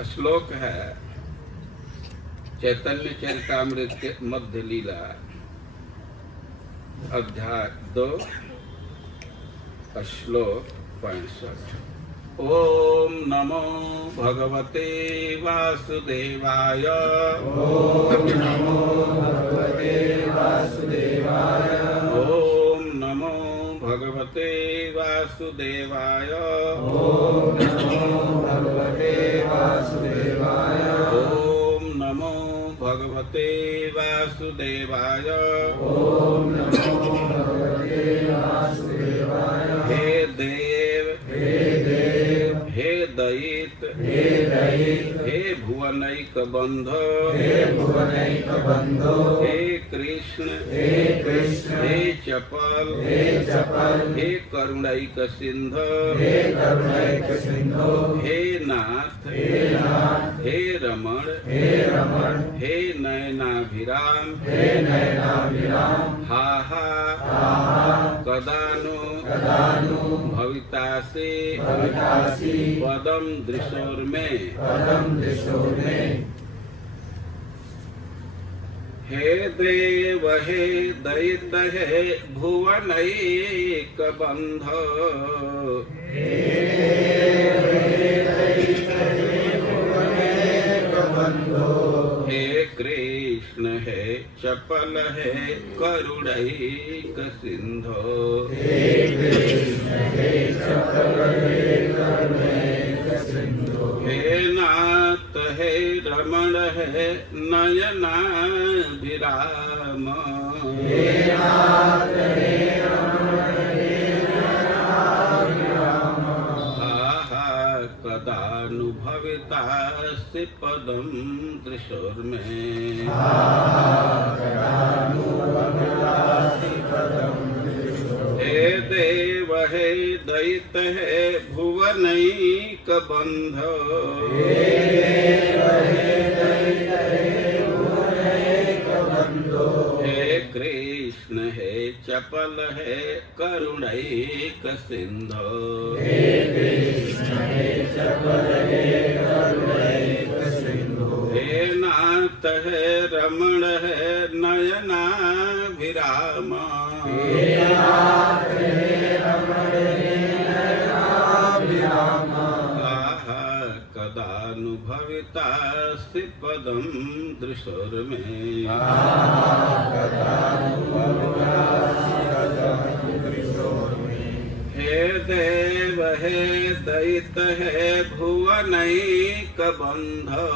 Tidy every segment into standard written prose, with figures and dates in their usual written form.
श्लोक है चैतन्य चरितामृत के मध्य लीला अध्याय 2 श्लोक 65। ओम नमो भगवते वासुदेवाय। ओम नमो भगवते वासुदेवाय। ओम नमो भगवते वासुदेवाय। ओम नमो भगवते वासुदेवाय। ओम नमो भगवते वासुदेवाय। ओम नमो भगवते वासुदेवाय। हे देव हे दैत हे भुवनैक बंधो हे भुवनैक बंधो हे कृष्ण हे चपल हे करुणैक सिंधो हे करुणैक सिंधो हे नाथ हे रमण हे नयनाभिराम हा हा कदानु भवितासे पदम दृशोर में। हे देव हे दैत हे भुवनैक बंधो हे कृष्ण हे चपल हे करुणैक सिंधो हे नाथ हे रमण हे नयनाभिराम कदानुभवितास्य पदम त्रिशोर में। हे देव हे दैत हे भुवनैक बंधो हे कृष्ण हे चपल हे करुणैक सिंधो हे नाथ हे रमण हे नयनाभिराम कदानुभवितास्य पदम दृशोर में। हे देव हे दैत हे भुवनैक बंधो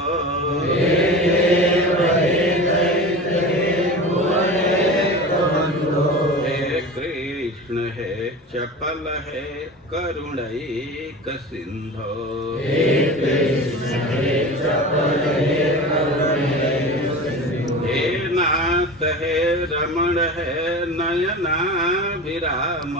हे कृष्ण हे चपल हे करुणैक सिंधो हे नाथ हे रमण हे नयनाभिराम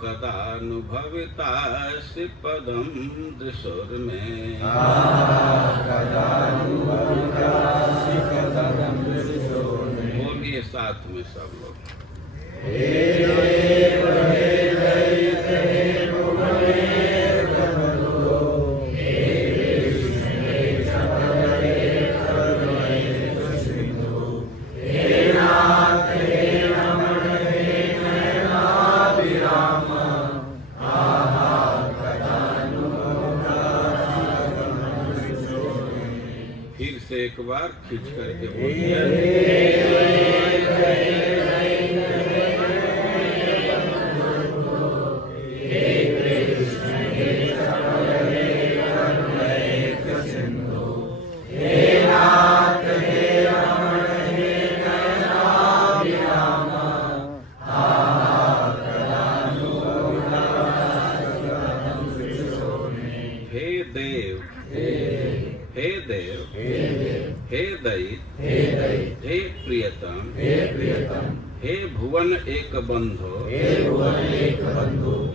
कदानुभवितास्य पदम दृशोर में। बोलिए साथ में सब लोग। फिर से एक बार खींच करके बोलिए। हे देव हे दैत हे प्रियतम हे भुवन एक बंधो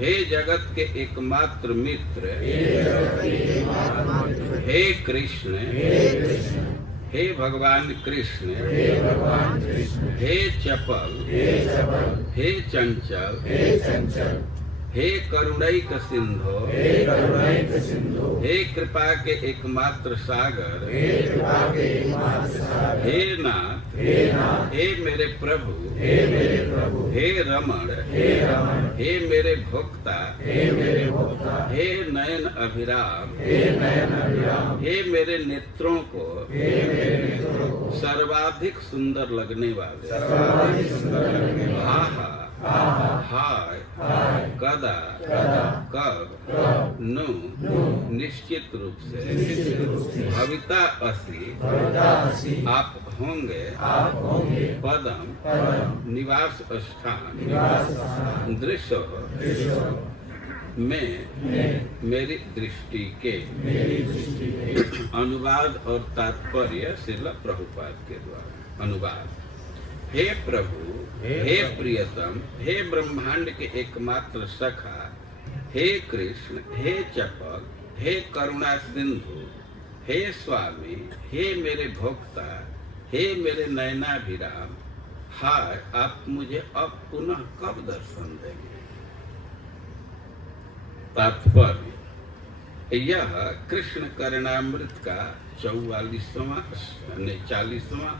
हे जगत के एकमात्र मित्र हे कृष्ण हे भगवान कृष्ण, हे भगवान कृष्ण, हे चपल, हे चपल, हे चंचल, हे चंचल, हे करुणैक सिंधु, हे करुणैक सिंधु, हे कृपा के एकमात्र सागर, हे कृपा के एकमात्र सागर, हे नाथ, हे नाथ, हे मेरे प्रभु, हे मेरे प्रभु, हे रमण, हे रमण, हे मेरे भोक्ता, हे मेरे भोक्ता, हे नयन अभिराम, हे नयन अभिराम, हे मेरे नेत्रों को हे मेरे नेत्रों को सर्वाधिक सुंदर लगने वाले, सर्वाधिक सुंदर लगने वाले, हा आहा, हाय, हाय, कदा, कदा, कब, कब, नु, नु, निश्चित रूप से, निश्चित रूप से, भविता असी, भविता असि, आप होंगे, आप होंगे, पदम, परम, निवास स्थान, निवास स्थान, दृश्य दृश्य में मेरी दृष्टि के मेरी दृष्टि के अनुवाद और तात्पर्य श्रील प्रभुपाद के द्वारा। अनुवाद। हे प्रभु, हे प्रियतम, हे ब्रह्मांड के एकमात्र सखा, हे कृष्ण, हे चपल, हे करुणा सिंधु, हे स्वामी, हे मेरे भोक्ता, हे मेरे नयनाभिराम, हाय आप मुझे अब पुनः कब दर्शन देंगे। तात्पर्य। यह कृष्ण करणामृत का 40वां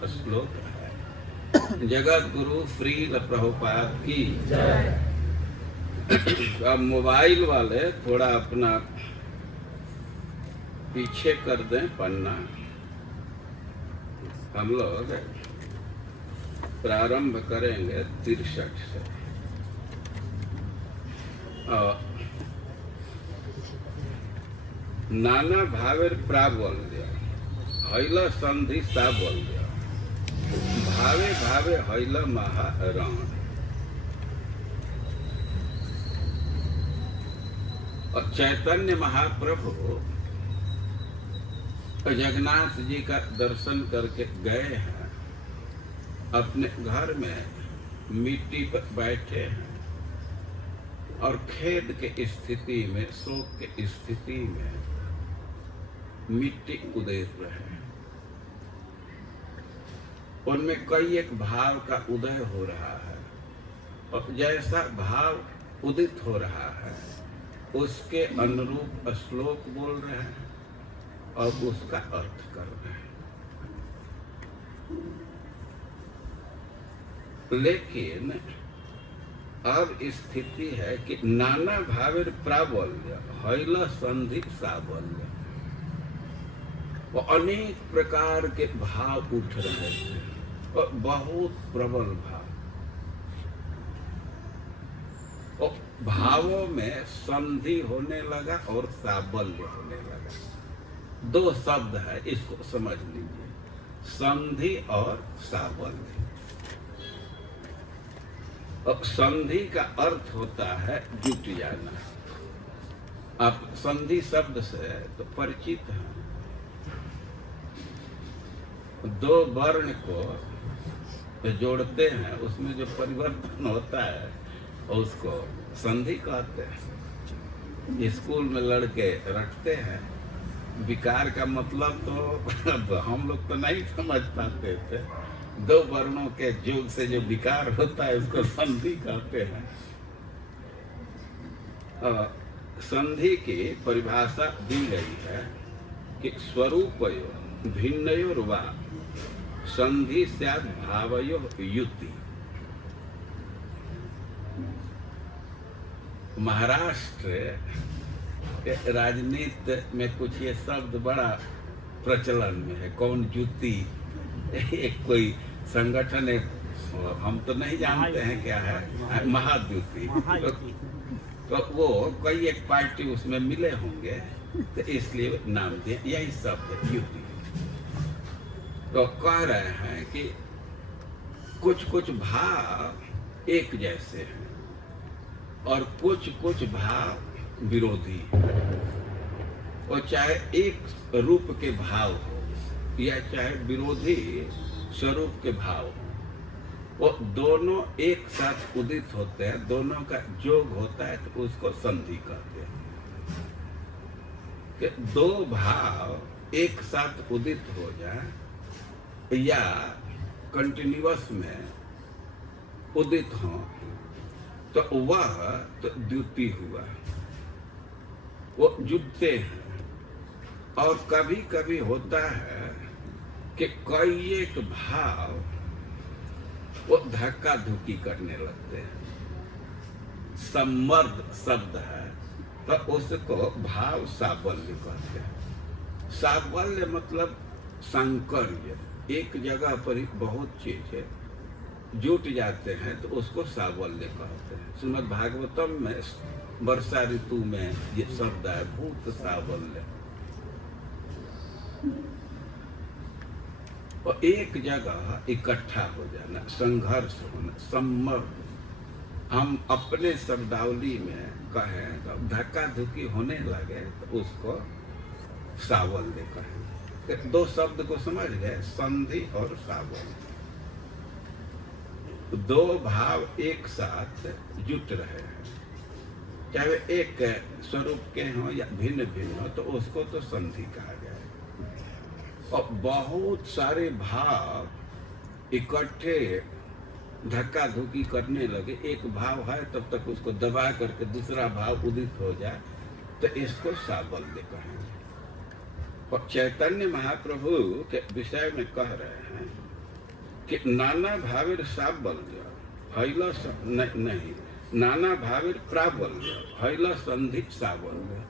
श्लोक है। जगत गुरु श्रील प्रभुपाद की जय। अब मोबाइल वाले थोड़ा अपना पीछे कर दें पन्ना। हम लोग प्रारंभ करेंगे 63 से। नाना भावेर प्राबल्य हैल संधि साबल्य, भावे भावे हैल महारण। और चैतन्य महाप्रभु जगन्नाथ जी का दर्शन करके गए हैं, अपने घर में मिट्टी पर बैठे हैं और खेद के स्थिति में, शोक के स्थिति में मिट्टी उदेर रहे हैं। उनमें कई एक भाव का उदय हो रहा है और जैसा भाव उदित हो रहा है उसके अनुरूप श्लोक बोल रहे हैं और उसका अर्थ कर रहे हैं। लेकिन अब स्थिति है कि नाना भावेर प्राबल्य हैल संधि साबल्य, वो अनेक प्रकार के भाव उठ रहे थे और बहुत प्रबल भाव। और भावों में संधि होने लगा और साबल्य होने लगा। दो शब्द है, इसको समझ लीजिए, संधि और साबल्य। अब संधि का अर्थ होता है जुट जाना। आप संधि शब्द से तो परिचित हैं। दो वर्ण को जोड़ते हैं, उसमें जो परिवर्तन होता है उसको संधि कहते हैं। स्कूल में लड़के रटते हैं। विकार का मतलब तो हम लोग तो नहीं समझ पाते थे। दो वर्णों के जोग से जो विकार होता है उसको संधि कहते हैं। संधि की परिभाषा दी गई है कि स्वरूपयो भिन्नयोर्वा संधि स्यात् भावयो युति। महाराष्ट्र के राजनीति में कुछ ये शब्द बड़ा प्रचलन में है। कौन युति, एक कोई संगठन है, हम तो नहीं जानते हैं क्या है, महायुति। तो वो कोई एक पार्टी उसमें मिले होंगे तो इसलिए नाम दिया, यही शब्द युति। तो कह रहे हैं कि कुछ कुछ भाव एक जैसे हैं और कुछ कुछ भाव विरोधी हैं। और चाहे एक रूप के भाव हो या चाहे विरोधी स्वरूप के भाव हो, वो दोनों एक साथ उदित होते हैं, दोनों का जोग होता है तो उसको संधि कहते हैं। कि दो भाव एक साथ उदित हो जाए या कंटिन्यूअस में उदित हों तो वह तो द्युति हुआ, वो जुटते हैं। और कभी कभी होता है कि कोई एक भाव वो धक्का धुकी करने लगते हैं। सम्मर्द शब्द है तो उसको भाव साबल्य कहते हैं। साबल्य मतलब सांकर्य, एक जगह पर ही बहुत चीज है जुट जाते हैं तो उसको साबल्य कहते हैं। श्रीमद् भागवतम में वर्षा ऋतु में ये शब्द है भूत साबल्य। और एक जगह इकट्ठा हो जाना, संघर्ष होना, सम्मर्द। हम अपने शब्दावली में कहें तो धक्का धुकी होने लगे तो उसको साबल्य कहें। दो शब्द को समझ गए, संधि और साबल्य। दो भाव एक साथ जुट रहे हैं, चाहे एक स्वरूप के हों या भिन्न भिन्न हो, तो उसको तो संधि कहा जाए। और बहुत सारे भाव इकट्ठे धक्का धुकी करने लगे, एक भाव है तब तक उसको दबा करके दूसरा भाव उदित हो जाए तो इसको साबल्य कहेंगे। और चैतन्य महाप्रभु के विषय में कह रहे हैं कि नाना भावेर साबल्य हैला नहीं, नाना भावेर प्राबल्य हैला संधि साबल्य।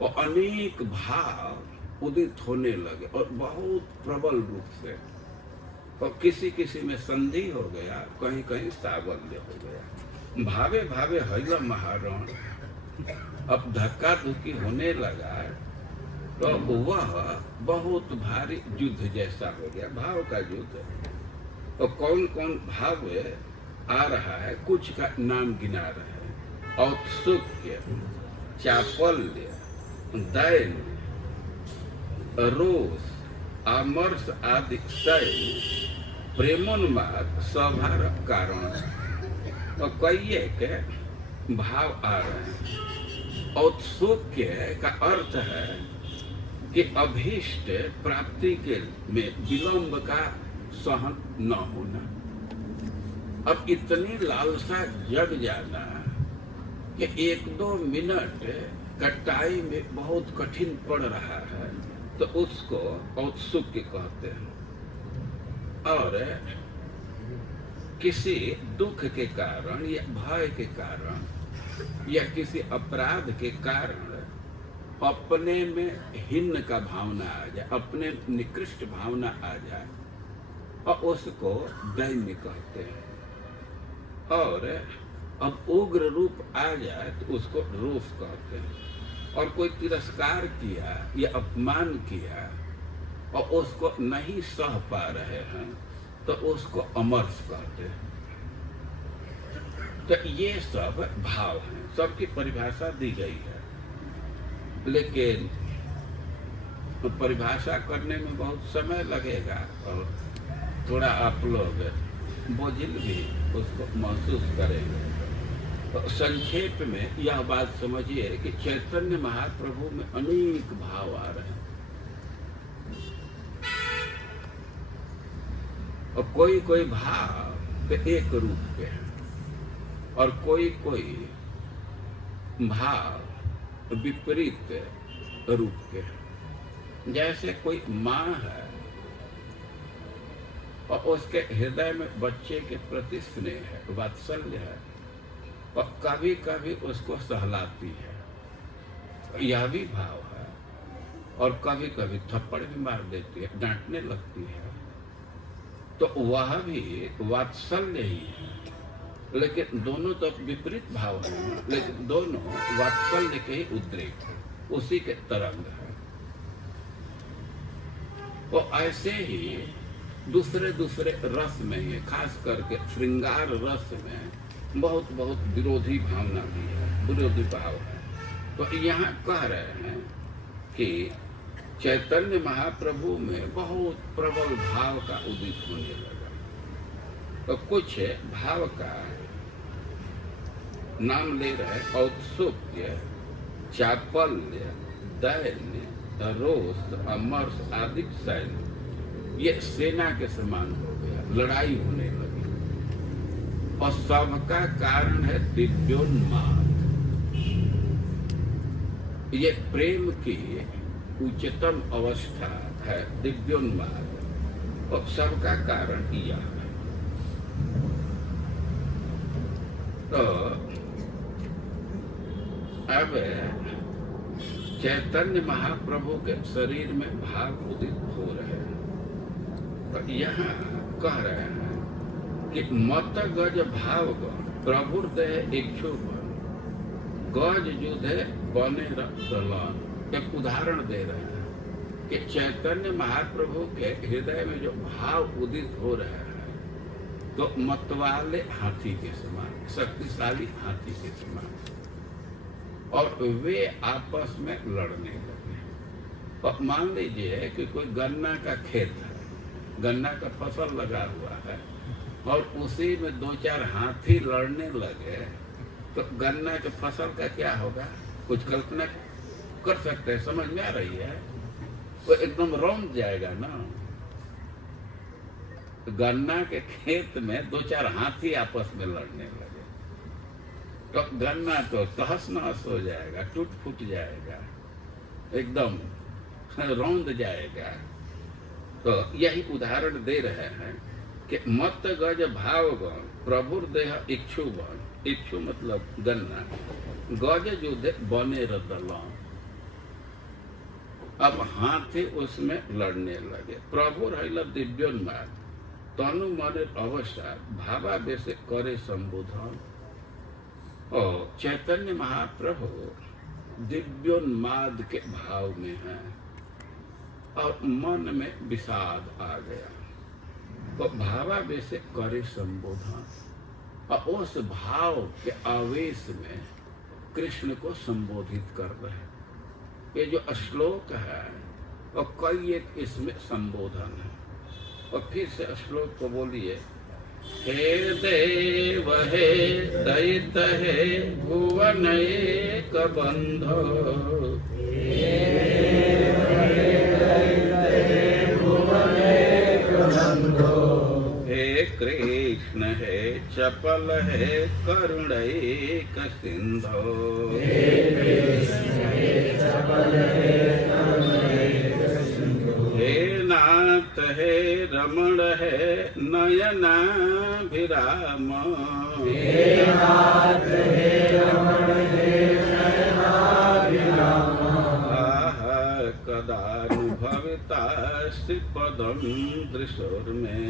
और अनेक भाव उदित होने लगे और बहुत प्रबल रूप से, और किसी किसी में संधि हो गया, कहीं कहीं साबल्य हो गया। भावे भावे हैला महारण। अब धक्का धुकी होने लगा तो वह बहुत भारी युद्ध जैसा हो गया, भाव का युद्ध। तो कौन कौन भाव आ रहा है, कुछ का नाम गिना रहे हैं। औत्सुक्य, चापल्य, दैन्य, रोष, आमर्ष आदि शैल, प्रेमोन्माद स्वभाव कारण। और कई एक भाव आ रहे हैं। औत्सुक्य का अर्थ है कि अभीष्ट प्राप्ति के में विलंब का सहन न होना। अब इतनी लालसा जग जाना कि एक दो मिनट का टाइम में बहुत कठिन पड़ रहा है तो उसको औत्सुक्य कहते हैं। और किसी दुख के कारण या भय के कारण या किसी अपराध के कारण अपने में हीन का भावना आ जाए, अपने निकृष्ट भावना आ जाए, और उसको दैन्य कहते हैं। और अब उग्र रूप आ जाए तो उसको रोष कहते हैं। और कोई तिरस्कार किया या अपमान किया और उसको नहीं सह पा रहे हैं तो उसको अमर्ष कहते हैं। तो ये सब भाव हैं, सबकी परिभाषा दी गई है, लेकिन तो परिभाषा करने में बहुत समय लगेगा और थोड़ा आप लोग बोझिल भी उसको महसूस करेंगे। तो संक्षेप में यह बात समझिए कि चैतन्य महाप्रभु में अनेक भाव आ रहे हैं। और कोई कोई भाव के एक रूप के हैं और कोई कोई भाव विपरीत रूप के हैं। जैसे कोई माँ है और उसके हृदय में बच्चे के प्रति स्नेह है, वात्सल्य है, और कभी कभी उसको सहलाती है, यह भी भाव है। और कभी कभी थप्पड़ भी मार देती है, डांटने लगती है, तो वह भी वात्सल्य ही है। लेकिन दोनों तो विपरीत भाव है, लेकिन दोनों वात्सल्य के ही उद्रेक है, उसी के तरंग है। तो ऐसे ही दूसरे दूसरे रस में ही, खास करके श्रृंगार रस में बहुत बहुत विरोधी भावना भी है, विरोधी भाव है। तो यहाँ कह रहे हैं कि चैतन्य महाप्रभु में बहुत प्रबल भाव का उदित होने लगा। तो कुछ भाव का नाम ले रहे, औत्सुक्य, चापल्य, दैन्य, रोष, अमर्ष आदि शैल। ये सेना के समान हो गया, लड़ाई होने लगी। और सबका कारण है दिव्योन्माद। ये प्रेम की उच्चतम अवस्था है दिव्योन्माद, और सबका कारण यह है। तो अब चैतन्य महाप्रभु के शरीर में भाव उदित हो रहे हैं। तो यहाँ कह रहे हैं कि मत गज भाव प्रभु देह इच्छु गज युद्ध बने रलन। एक उदाहरण दे रहे हैं कि चैतन्य महाप्रभु के हृदय में जो भाव उदित हो रहे हैं, तो मतवाले हाथी के समान, शक्तिशाली हाथी के समान, और वे आपस में लड़ने लगे। और मान लीजिए कि कोई गन्ना का खेत है, गन्ना का फसल लगा हुआ है, और उसी में दो चार हाथी लड़ने लगे, तो गन्ना के फसल का क्या होगा? कुछ कल्पना कर सकते हैं? समझ में आ रही है? वो एकदम रौंद जाएगा ना। गन्ना के खेत में दो चार हाथी आपस में लड़ने लगे, तो गन्ना तो तहस नहस हो जाएगा, टूट फूट जाएगा, एकदम रौंद जाएगा। तो यही उदाहरण दे रहे हैं कि मत गज भाव गण प्रभुर देह इच्छु बन। इच्छु मतलब गन्ना, गज युद्ध बने रदलन। अब हाथी उसमें लड़ने लगे। प्रभु रहिला दिव्योन्माद तनु मन अवस्था भावावेश करे संबोधन। और चैतन्य महाप्रभु दिव्योन्माद के भाव में है, और मन में विषाद आ गया, तो भावावेश करे संबोधन। और उस भाव के आवेश में कृष्ण को संबोधित कर रहे हैं। ये जो श्लोक है, और कई एक इसमें संबोधन है। और फिर से श्लोक को बोलिए। हे देव हे दैत हे भुवन एक बंधो। हे कृष्ण हे चपल हे करुणैक सिंधो। हे नाथ हे रमण हे नयनाभिराम। कदानुभवितास्ति पदं दृशोर्मे।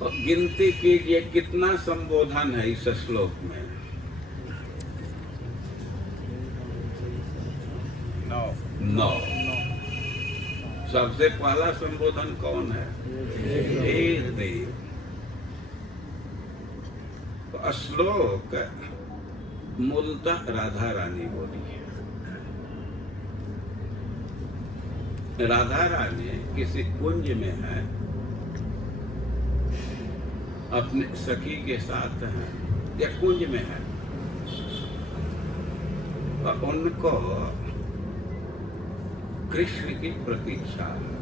और गिनती कीजिए कितना संबोधन है इस श्लोक में। 9। सबसे पहला संबोधन कौन है? हे देव। तो श्लोक मूलतः राधा रानी बोली है। राधा रानी किसी कुंज में है, अपने सखी के साथ है, या कुंज में है, और उनको कृष्ण की प्रतीक्षा है।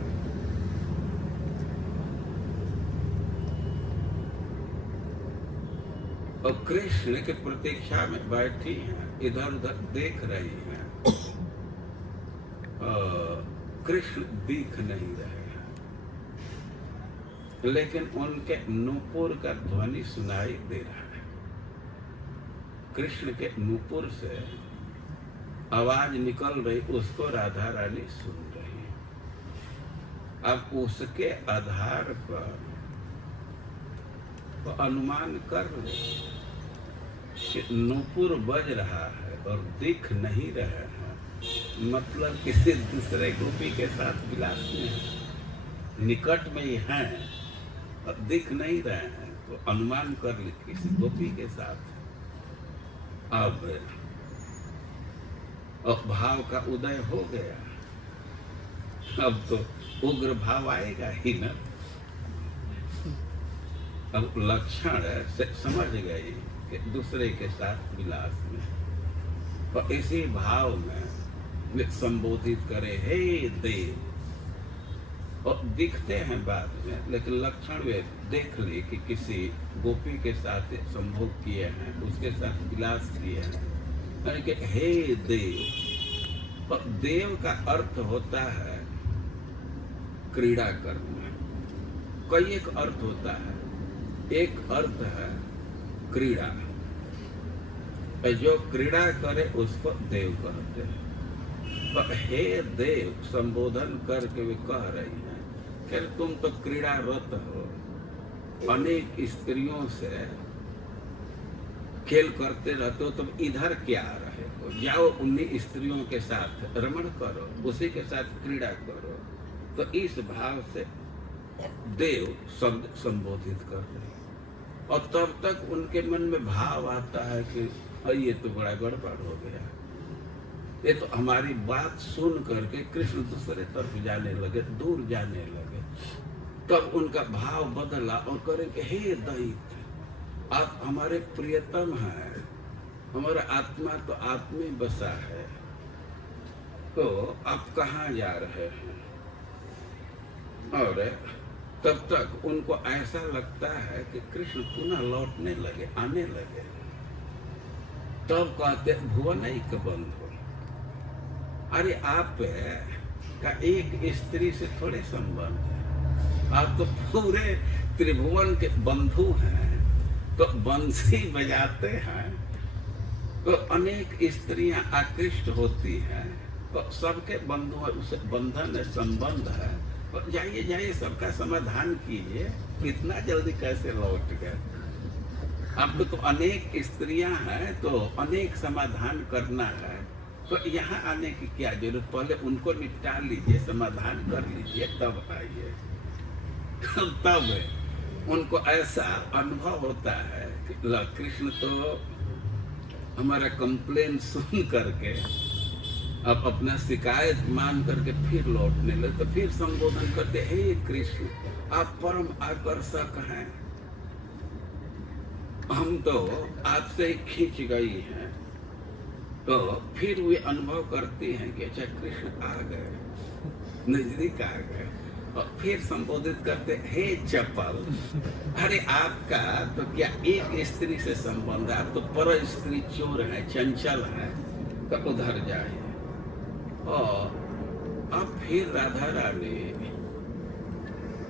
और कृष्ण की प्रतीक्षा में बैठी हैं, इधर उधर देख रही हैं, कृष्ण दिख नहीं रहे हैं, लेकिन उनके नूपुर का ध्वनि सुनाई दे रहा है। कृष्ण के नूपुर से आवाज निकल रही, उसको राधा रानी सुन रही है। अब उसके आधार पर तो अनुमान कर ले कि नूपुर बज रहा है और दिख नहीं रहा है, मतलब किसी दूसरे गोपी के साथ विलास में है, निकट में ही है और दिख नहीं रहे हैं, तो अनुमान कर ले किसी गोपी के साथ। अब भाव का उदय हो गया, अब तो उग्र भाव आएगा ही ना। अब लक्षण से समझ गई कि दूसरे के साथ विलास में, और इसी भाव में वे संबोधित करे, हे देव। और दिखते हैं बाद में, लेकिन लक्षण वे देख ली कि किसी गोपी के साथ संभोग किए हैं, उसके साथ विलास किए हैं, यानी कि हे देव। और देव का अर्थ होता है क्रीड़ा करना। कई एक अर्थ होता है, एक अर्थ है क्रीड़ा, जो क्रीड़ा करे उसको देव कहते हैं। तो हे देव संबोधन करके वे कह रही हैं कि तुम तो क्रीड़ारत हो, अनेक स्त्रियों से खेल करते रहते हो, तुम इधर क्या आ रहे हो? जाओ उन्हीं स्त्रियों के साथ रमण करो, उसी के साथ क्रीड़ा करो। तो इस भाव से देव शब्द संबोधित कर रहे, और तब तक उनके मन में भाव आता है कि ये तो बड़ा गड़बड़ हो गया, ये तो हमारी बात सुन करके कृष्ण दूसरे तरफ जाने लगे, दूर जाने लगे। तब उनका भाव बदला और करें कि हे दैत्य, आप हमारे प्रियतम हैं, हमारा आत्मा तो आप में बसा है, तो आप कहाँ जा रहे हैं? और तब तक उनको ऐसा लगता है कि कृष्ण पुनः लौटने लगे, आने लगे। तब कहते भुवनैक बंधु, अरे आप का एक स्त्री से थोड़े संबंध है, आप तो पूरे त्रिभुवन के बंधु हैं। तो बंसी बजाते हैं तो अनेक स्त्रियां आकृष्ट होती हैं, तो सबके बंधु है, उसे बंधन है, संबंध है। तो जाइए जाइए, सबका समाधान कीजिए, इतना जल्दी कैसे लौट गए? आपको तो अनेक स्त्रियां हैं, तो अनेक समाधान करना है, तो यहाँ आने की क्या जरूरत? पहले उनको निपटा लीजिए, समाधान कर लीजिए, तब आइए। तब उनको ऐसा अनुभव होता है कि कृष्ण तो हमारा कंप्लेन सुन करके अब अपना शिकायत मान करके फिर लौटने लगे। तो फिर संबोधन करते, हे कृष्ण आप परम आकर्षक हैं, हम तो आपसे खींच गई हैं। तो फिर वे अनुभव करते हैं कि अच्छा कृष्ण आ गए, नजदीक आ गए, और फिर संबोधित करते, हे चपल, अरे आपका तो क्या एक स्त्री से संबंध है? आप तो पर स्त्री चोर है, चंचल है, तो उधर जाए। और अब फिर राधा रानी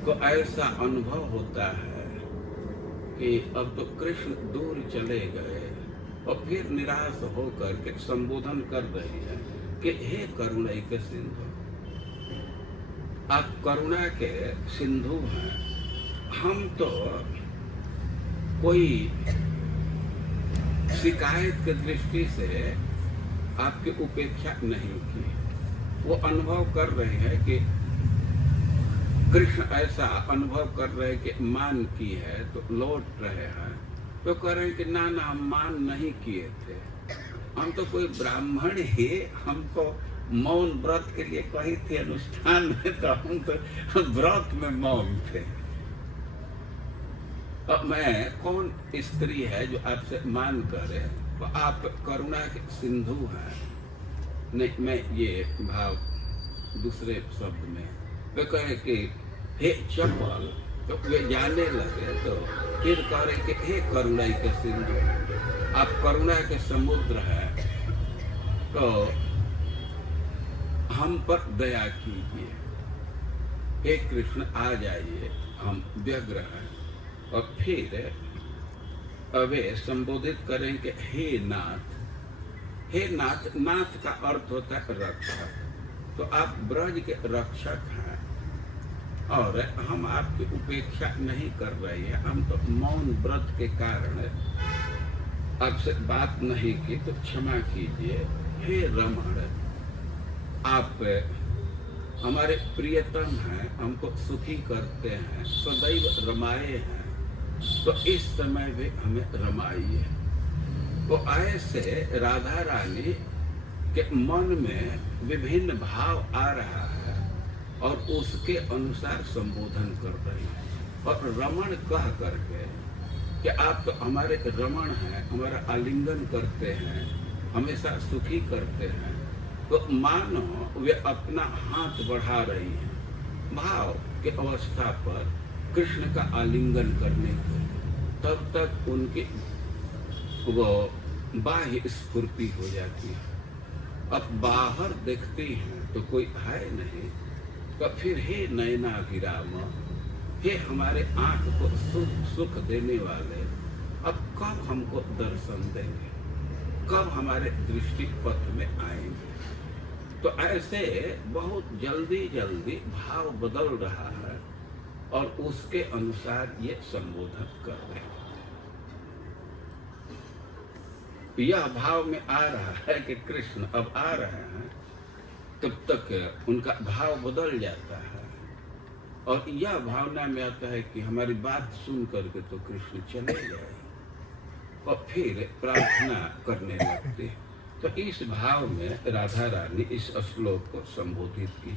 को ऐसा अनुभव होता है कि अब तो कृष्ण दूर चले गए, और फिर निराश होकर के संबोधन कर रही है कि हे करुणा के सिंधु, आप करुणा के सिंधु हैं, हम तो कोई शिकायत की दृष्टि से आपकी उपेक्षा नहीं की। वो अनुभव कर रहे हैं कि कृष्ण ऐसा अनुभव कर रहे हैं कि मान की है, तो लौट रहे हैं। तो कह रहे हैं कि ना ना, हम मान नहीं किए थे, हम तो कोई ब्राह्मण ही, हमको मौन व्रत के लिए कही थी अनुष्ठान में, तो हम तो व्रत में मौन थे। अब मैं कौन स्त्री है जो आपसे मान करे? तो आप करुणा के सिंधु हैं। नहीं, मैं ये भाव दूसरे शब्द में वे कहे कि हे चपल, तो वे जाने लगे। तो फिर कह रहे कि हे करुणा के सिंधु, आप करुणा के समुद्र है, तो हम पर दया कीजिए, हे कृष्ण आ जाइए, हम व्यग्र हैं। और फिर वे संबोधित करें कि हे नाथ, हे नाथ। नाथ का अर्थ होता है रक्षक, तो आप ब्रज के रक्षक हैं, और हम आपकी उपेक्षा नहीं कर रहे हैं। हम तो मौन व्रत के कारण आपसे बात नहीं की, तो क्षमा कीजिए। हे रमण, आप हमारे प्रियतम हैं, हमको सुखी करते हैं, सदैव रमाए हैं, तो इस समय भी हमें रमाइए। तो ऐसे राधा रानी के मन में विभिन्न भाव आ रहा है, और उसके अनुसार संबोधन कर रही है। और रमण कह करके कि आप तो हमारे रमण हैं, हमारा आलिंगन करते हैं, हमेशा सुखी करते हैं, तो मानो वे अपना हाथ बढ़ा रही हैं भाव के अवस्था पर कृष्ण का आलिंगन करने के, तब तक उनकी वो बाह्य स्फूर्ति हो जाती है। अब बाहर देखती हैं तो कोई है नहीं, तो फिर हे नयनाभिराम, हे हमारे आंख को सुख देने वाले, अब कब हमको दर्शन देंगे, कब हमारे दृष्टि पथ में आएंगे। तो ऐसे बहुत जल्दी जल्दी भाव बदल रहा है और उसके अनुसार ये संबोधन कर रहे हैं। यह भाव में आ रहा है कि कृष्ण अब आ रहे हैं, तब तक उनका भाव बदल जाता है और यह भावना में आता है कि हमारी बात सुन करके तो कृष्ण चले गए, और फिर प्रार्थना करने लगते। तो इस भाव में राधा रानी इस श्लोक को संबोधित की।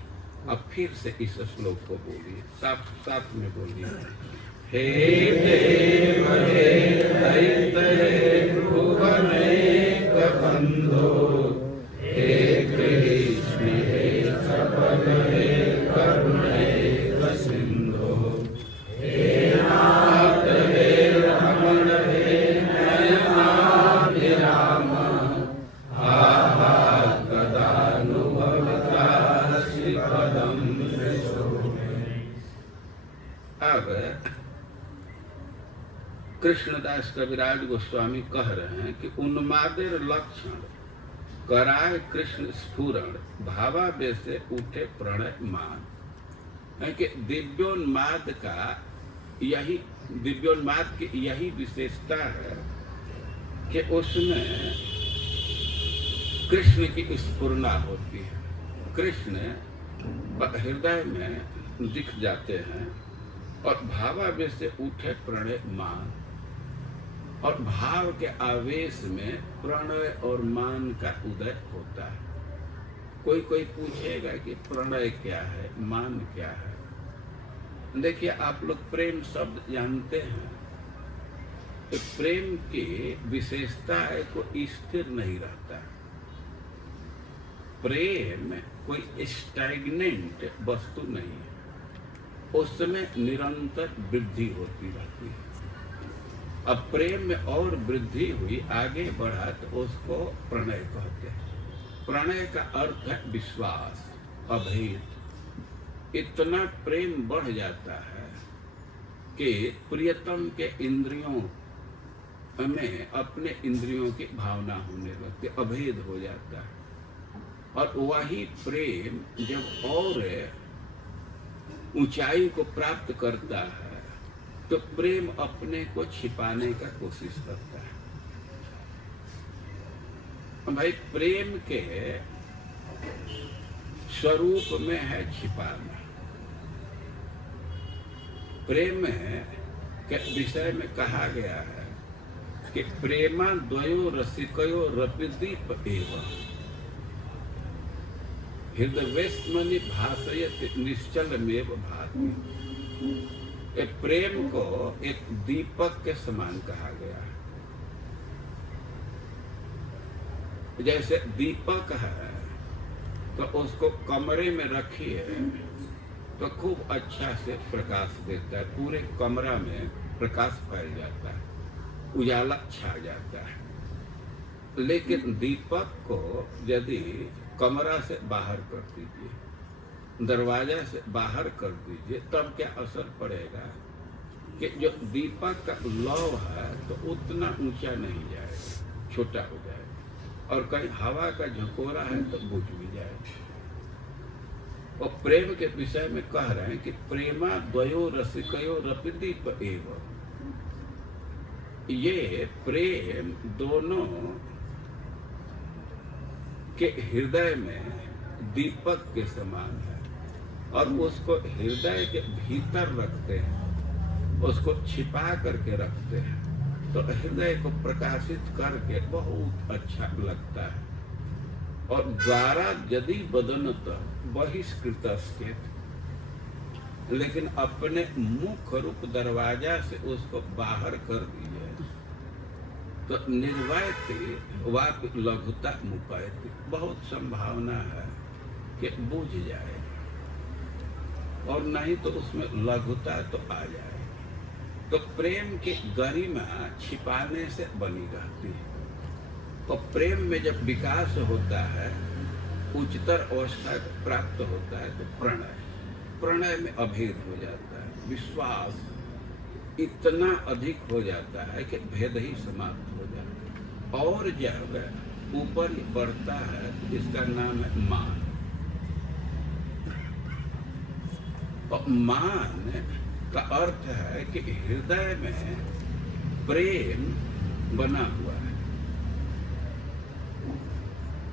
अब फिर से इस श्लोक को बोलिए, साथ साथ में बोलिए। हे देव हे दैत्य भुवनैक बंधो, हे कृष्ण हे सबल हे करुणैक सिंधो, हे नाथ हे रमण हे नयनाभिराम, आहा कदानुभवता श्रीपदं शोभे। अब कृष्णदास कविराज गोस्वामी कह रहे हैं कि उन्मादेर लक्षण कराय कृष्ण स्फुरण, भावावेश से उठे प्रणय मान। है कि दिव्योन्माद का यही, दिव्योन्माद की यही विशेषता है कि उसमें कृष्ण की स्फुरना होती है। कृष्ण हृदय में दिख जाते हैं और भावावेश से उठे प्रणय मान, और भाव के आवेश में प्रणय और मान का उदय होता है। कोई कोई पूछेगा कि प्रणय क्या है, मान क्या है। देखिए, आप लोग प्रेम शब्द जानते हैं, तो प्रेम की विशेषता है कोई स्थिर नहीं रहता। प्रेम कोई स्टैग्नेंट वस्तु नहीं है, उसमें निरंतर वृद्धि होती रहती है। अब प्रेम में और वृद्धि हुई, आगे बढ़ा, तो उसको प्रणय कहते हैं। प्रणय का अर्थ है विश्वास, अभेद। इतना प्रेम बढ़ जाता है कि प्रियतम के इंद्रियों में अपने इंद्रियों की भावना होने लगती, अभेद हो जाता है। और वही प्रेम जब और ऊंचाई को प्राप्त करता है, तो प्रेम अपने को छिपाने का कोशिश करता है। भाई, प्रेम के स्वरूप में है छिपाना। प्रेम के विषय में कहा गया है कि प्रेमा द्वयो रसिकयो रपिदीप एवं हृदयवेश्मनि भासयति निश्चल मेव भाति। प्रेम को एक दीपक के समान कहा गया है। जैसे दीपक है तो उसको कमरे में रखिए तो खूब अच्छा से प्रकाश देता है, पूरे कमरा में प्रकाश फैल जाता है, उजाला छा जाता है। लेकिन दीपक को यदि कमरा से बाहर कर दीजिए, दरवाजा से बाहर कर दीजिए, तब क्या असर पड़ेगा कि जो दीपक का लौ है तो उतना ऊंचा नहीं जाएगा, छोटा हो जाएगा, और कहीं हवा का झकोरा है तो बुझ भी जाएगा। और प्रेम के विषय में कह रहे हैं कि प्रेमा द्वयो रसिकयो रपिदीप एवं। ये प्रेम दोनों के हृदय में दीपक के समान है, और उसको हृदय के भीतर रखते हैं, उसको छिपा करके रखते हैं, तो हृदय को प्रकाशित करके बहुत अच्छा लगता है। और द्वारा यदि बदनत बहिष्कृत, लेकिन अपने मुख रूप दरवाजा से उसको बाहर कर दिए तो निर्वायते वाप लघुता मुपायते, बहुत संभावना है कि बूझ जाए, और नहीं तो उसमें लघुता तो आ जाए। तो प्रेम की गरिमा छिपाने से बनी रहती है। तो प्रेम में जब विकास होता है, उच्चतर अवस्था को प्राप्त होता है, तो प्रणय में अभेद हो जाता है, विश्वास इतना अधिक हो जाता है कि भेद ही समाप्त हो जाता है। और जब ऊपर बढ़ता है तो इसका नाम है मान। और मान का अर्थ है कि हृदय में प्रेम बना हुआ है,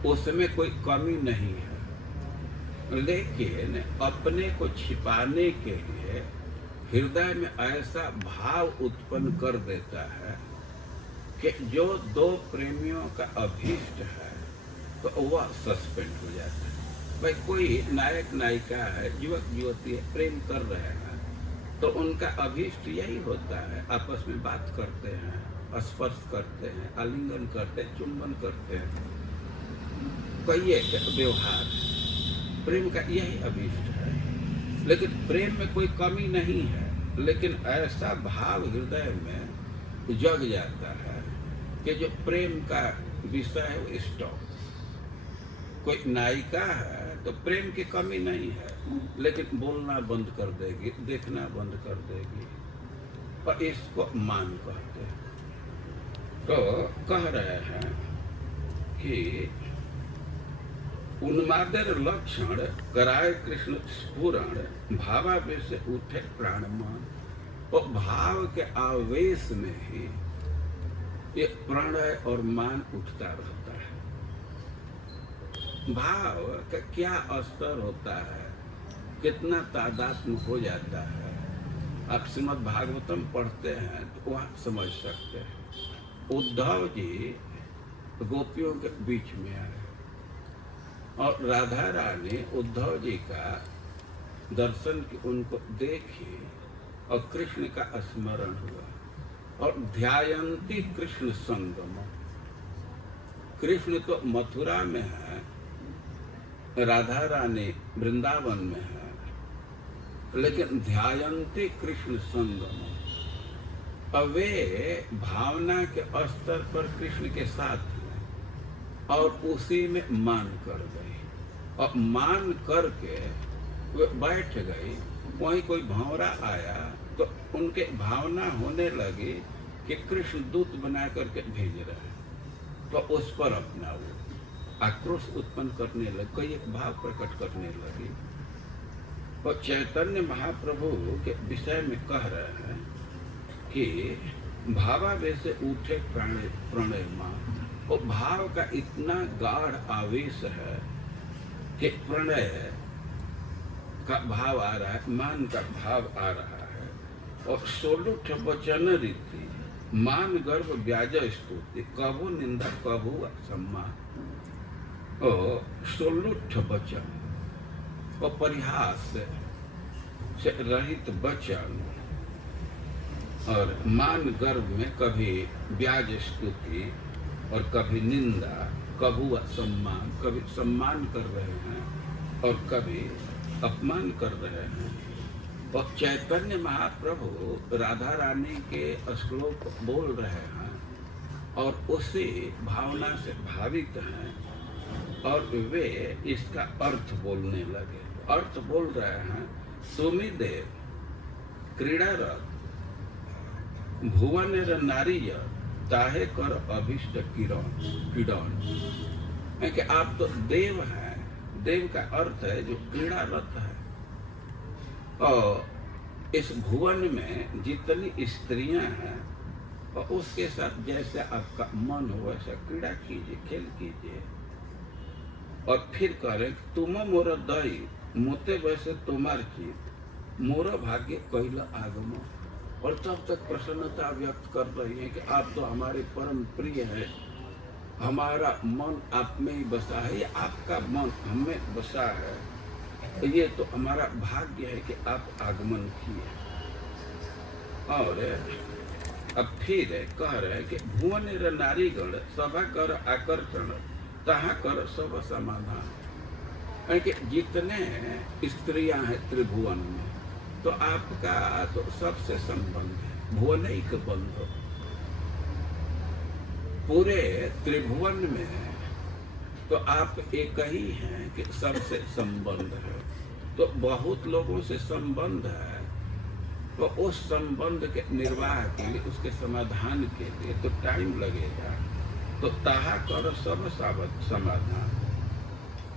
उसमें कोई कमी नहीं है, लेकिन अपने को छिपाने के लिए हृदय में ऐसा भाव उत्पन्न कर देता है कि जो दो प्रेमियों का अभीष्ट है तो वह सस्पेंड हो जाता है। भाई कोई नायक नायिका है, युवक युवती है, प्रेम कर रहे हैं, तो उनका अभीष्ट यही होता है, आपस में बात करते हैं, स्पर्श करते हैं, आलिंगन करते हैं, चुंबन करते हैं, कई एक व्यवहार, प्रेम का यही अभीष्ट है। लेकिन प्रेम में कोई कमी नहीं है, लेकिन ऐसा भाव हृदय में जग जाता है कि जो प्रेम का विषय है वो स्टॉप। कोई नायिका है तो प्रेम की कमी नहीं है, लेकिन बोलना बंद कर देगी, देखना बंद कर देगी, और इसको मान कहते हैं। तो कह रहे हैं कि उन्मादर लक्षण कराए कृष्ण स्फुरण, भावावेश से उठे प्राणमान। और भाव के आवेश में ही ये प्रणय और मान उठता रहता है। भाव का क्या स्तर होता है, कितना तादात्म्य हो जाता है, आप श्रीमद् भागवतम पढ़ते हैं तो वहाँ समझ सकते हैं। उद्धव जी गोपियों के बीच में आए और राधा रानी उद्धव जी का दर्शन की उनको देखी और कृष्ण का स्मरण हुआ और ध्यायंती कृष्ण संगम। कृष्ण तो मथुरा में है, राधा रानी वृंदावन में है, लेकिन ध्यायंती कृष्ण संगम, अब वे भावना के स्तर पर कृष्ण के साथ हैं और उसी में मान कर गई, और मान करके वे बैठ गई। वहीं कोई भंवरा आया तो उनके भावना होने लगी कि कृष्ण दूत बना करके भेज रहे हैं, तो उस पर अपना वो आक्रोश उत्पन्न करने लगी, कोई एक भाव प्रकट करने लगी। और चैतन्य महाप्रभु के विषय में कह रहे हैं कि भावावेश से उठे प्रणय मान। और भाव का इतना गाढ़ आवेश है कि प्रणय का भाव आ रहा है, मान का भाव आ रहा है। और 16 वचन रीति मान गर्भ व्याज स्तुति, कभू निंदा कभू सम्मान। और 16 वचन और परिहास से रहित वचन और मान गर्भ में कभी व्याज स्तुति और कभी निंदा, कभू सम्मान, कभी सम्मान कर रहे हैं और कभी अपमान कर रहे हैं। और चैतन्य महाप्रभु राधा रानी के श्लोक बोल रहे हैं और उसी भावना से भावित हैं, और वे इसका अर्थ बोलने लगे। अर्थ बोल रहे हैं, तुमी देव क्रीड़ारत भुवन नारीय ताहे कर अभिष्ट किरण। कि आप तो देव हैं, देव का अर्थ है जो क्रीड़ारत है, और इस भुवन में जितनी स्त्रियां हैं और उसके साथ जैसे आपका मन हो वैसा क्रीड़ा कीजिए, खेल कीजिए। और फिर करें तुम मोर दई मोते वैसे तुम्हार की मोर भाग्य कहला आगमो। और तब तक प्रसन्नता व्यक्त कर रही है कि आप तो हमारे परम प्रिय हैं, हमारा मन आप में ही बसा है, या आपका मन हमें बसा है, ये तो हमारा भाग्य है कि आप आगमन किए। और अब फिर कह रहे कि भुवन नारीगण सभा कर आकर्षण तहा कर सब समाधान। कि जितने स्त्रियां हैं त्रिभुवन में, तो आपका तो सबसे संबंध है, भुवनिक बंध। पूरे त्रिभुवन में तो आप एक ही हैं कि सबसे संबंध है। तो बहुत लोगों से संबंध है, तो उस संबंध के निर्वाह के लिए, उसके समाधान के लिए तो टाइम लगेगा। तो ताहा कर सब समाधान।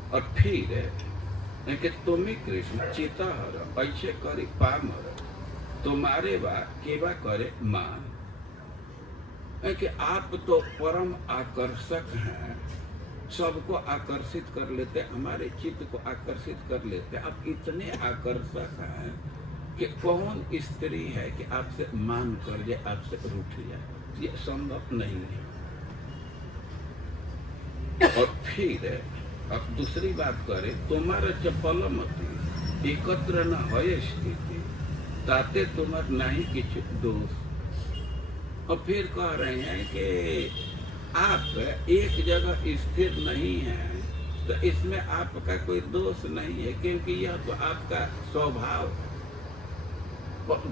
और फिर कि तुम्ही कृष्ण चितहर ऐसे करे पामर, तुम्हारे बा केवा करे मान। कि आप तो परम आकर्षक हैं, सबको आकर्षित कर लेते, हमारे चित्त को आकर्षित कर लेते। आप इतने आकर्षक हैं कि कौन स्त्री है कि आपसे मान कर जाए, आपसे रूठ जाए, ये संभव नहीं है। और फिर अब दूसरी बात करें, तुम्हारा चपल मती एकत्र न होए स्थिति, ताते तुम्हार नहीं किछ दोष। और फिर कह रहे हैं कि आप एक जगह स्थिर नहीं हैं, तो इसमें आपका कोई दोष नहीं है, क्योंकि यह तो आपका स्वभाव।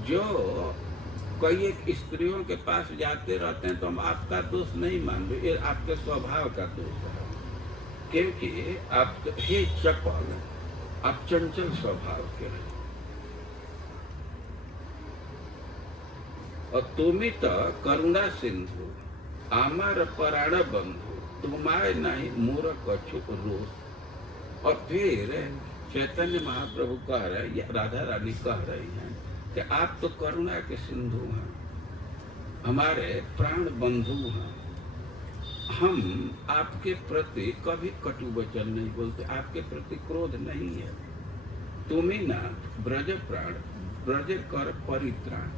जो कई एक स्त्रियों के पास जाते रहते हैं तो हम आपका दोष नहीं मान रहे, ये आपके स्वभाव का दोष है। क्योंकि आप तो हे चपल, आप चंचल स्वभाव के हैं। और तुम्ही तो करुणा सिंधु आमार प्राण बंधु, तुम्हारे नहीं मूर कछु रोष। और फिर चैतन्य महाप्रभु कह रहे, राधा रानी कह रही हैं कि आप तो करुणा के सिंधु हैं, हमारे प्राण बंधु हैं। हम आपके प्रति कभी कटु वचन नहीं बोलते, आपके प्रति क्रोध नहीं है। तुम्ही नाथ ब्रज प्राण ब्रज कर परित्राण।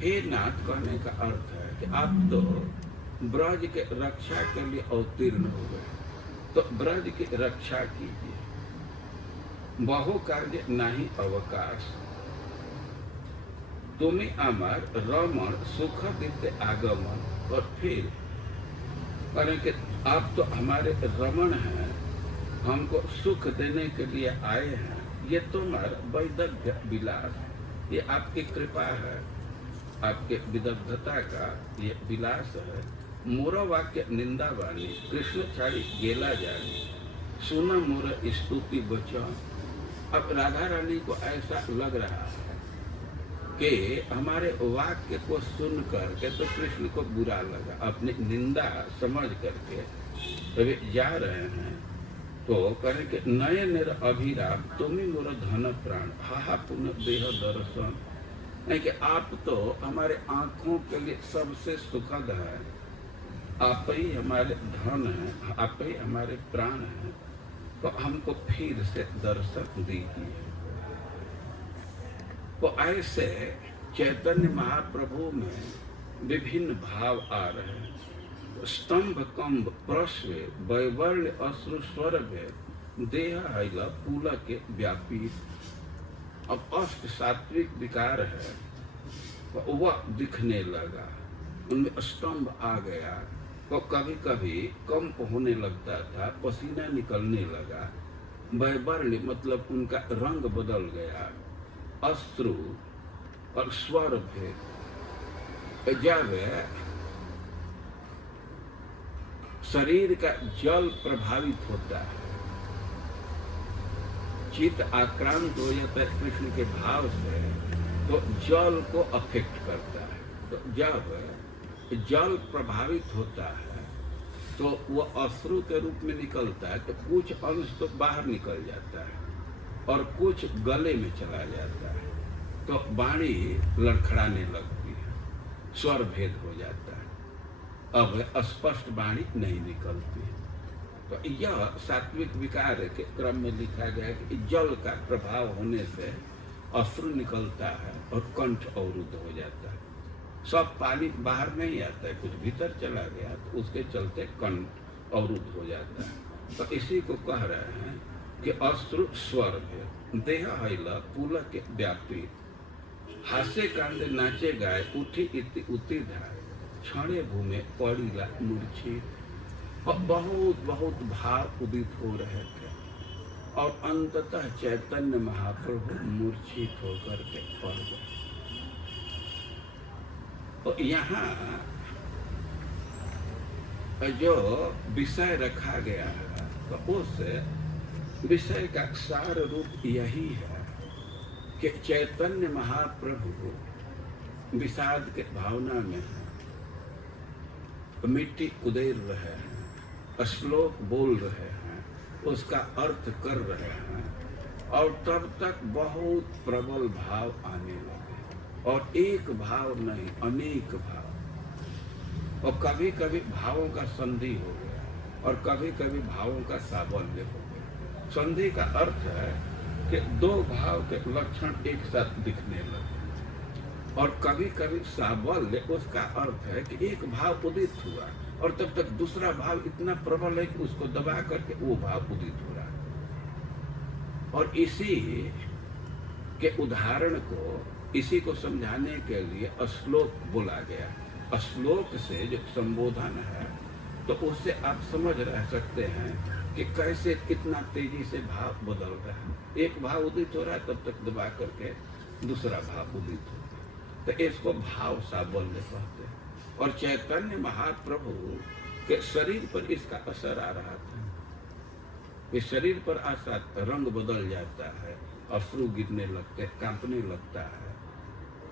हे नाथ कहने का अर्थ है कि आप तो ब्रज के रक्षा के लिए अवतीर्ण हो गए, तो ब्रज की रक्षा कीजिए। बहु कार्य नहीं अवकाश, तुम्हें अमर रमण सुख देते आगमन। और फिर करें कि आप तो हमारे रमण हैं, हमको सुख देने के लिए आए हैं। ये तुम्हारा वैदग्ध्य विलास, ये आपकी कृपा है, आपके विदग्धता का ये विलास है। मोर वाक्य निंदा वाणी कृष्ण छाड़ी गेला जानी, सुन मोर स्तुति वचन। अब राधा रानी को ऐसा लग रहा है कि हमारे वाक्य को सुन करके तो कृष्ण को बुरा लगा, अपनी निंदा समझ करके तभी जा रहे हैं। तो कहें कि नए निर अभिराम तुम्ही मोर धन प्राण, हाहा पुनः देह दर्शन। नहीं कि आप तो हमारे आंखों के लिए सबसे सुखद है, आप ही हमारे धन हैं, आप ही हमारे प्राण हैं। तो हमको फिर से दर्शन दीजिए। तो ऐसे चैतन्य महाप्रभु में विभिन्न भाव आ रहे हैं। स्तंभ कंभ प्रश्वे वैवर्ण अश्रु स्वर देह हैला पूला के व्यापी। अब अष्ट सात्विक विकार है, तो वह दिखने लगा, उनमें स्तंभ आ गया। तो कभी कभी कंप होने लगता था, पसीना निकलने लगा। वैवर्ण मतलब उनका रंग बदल गया, अश्रु और स्वर भेद। जब शरीर का जल प्रभावित होता है, चित्त आक्रांत हो जाता है कृष्ण के भाव से, तो जल को अफेक्ट करता है। तो जब जल प्रभावित होता है तो वह अश्रु के रूप में निकलता है, तो कुछ अंश तो बाहर निकल जाता है और कुछ गले में चला जाता है, तो वाणी लड़खड़ाने लगती है, स्वर भेद हो जाता है, अब स्पष्ट वाणी नहीं निकलती है। तो यह सात्विक विकार के क्रम में लिखा गया कि जल का प्रभाव होने से अश्रु निकलता है और कंठ अवरुद्ध हो जाता है। सब पानी बाहर नहीं आता है, कुछ भीतर चला गया, तो उसके चलते कंठ अवरुद्ध हो जाता है। तो इसी को कह रहे हैं कि अश्रु स्वर भेद देह हैला पुलक के व्यापी। हास्य कांदे नाचे गाए उठी इति उति धाय। क्षणे भूमि पड़ीला मूर्छित। और बहुत बहुत भाव उदित हो रहे थे और अंततः चैतन्य महाप्रभु मूर्छित होकर के पड़ गए। और यहाँ जो विषय रखा गया है तो उस विषय का सार रूप यही है कि चैतन्य महाप्रभु विषाद के भावना में है, मिट्टी कुदेर रहे हैं, श्लोक बोल रहे हैं, उसका अर्थ कर रहे हैं और तब तक बहुत प्रबल भाव आने लगे। और एक भाव नहीं, अनेक भाव। और कभी कभी भावों का संधि हो गया और कभी कभी भावों का सावल्य हो गया। संधि का अर्थ है कि दो भाव के लक्षण एक साथ दिखने लगे। और कभी कभी सावल्य, उसका अर्थ है कि एक भाव उदित हुआ और तब तक दूसरा भाव इतना प्रबल है कि उसको दबा करके वो भाव उदित हो रहा है। और इसी के उदाहरण को, इसी को समझाने के लिए श्लोक बोला गया। श्लोक से जो संबोधन है तो उससे आप समझ रह सकते हैं कि कैसे कितना तेजी से भाव बदल रहा है। एक भाव उदित हो रहा है तब तक दबा करके दूसरा भाव उदित हो रहा है। तो इसको भाव सावल्य कहते हैं। और चैतन्य महाप्रभु के शरीर पर इसका असर आ रहा था। इस शरीर पर आसा रंग बदल जाता है, अश्रु गिरने लगते, कांपने लगता है।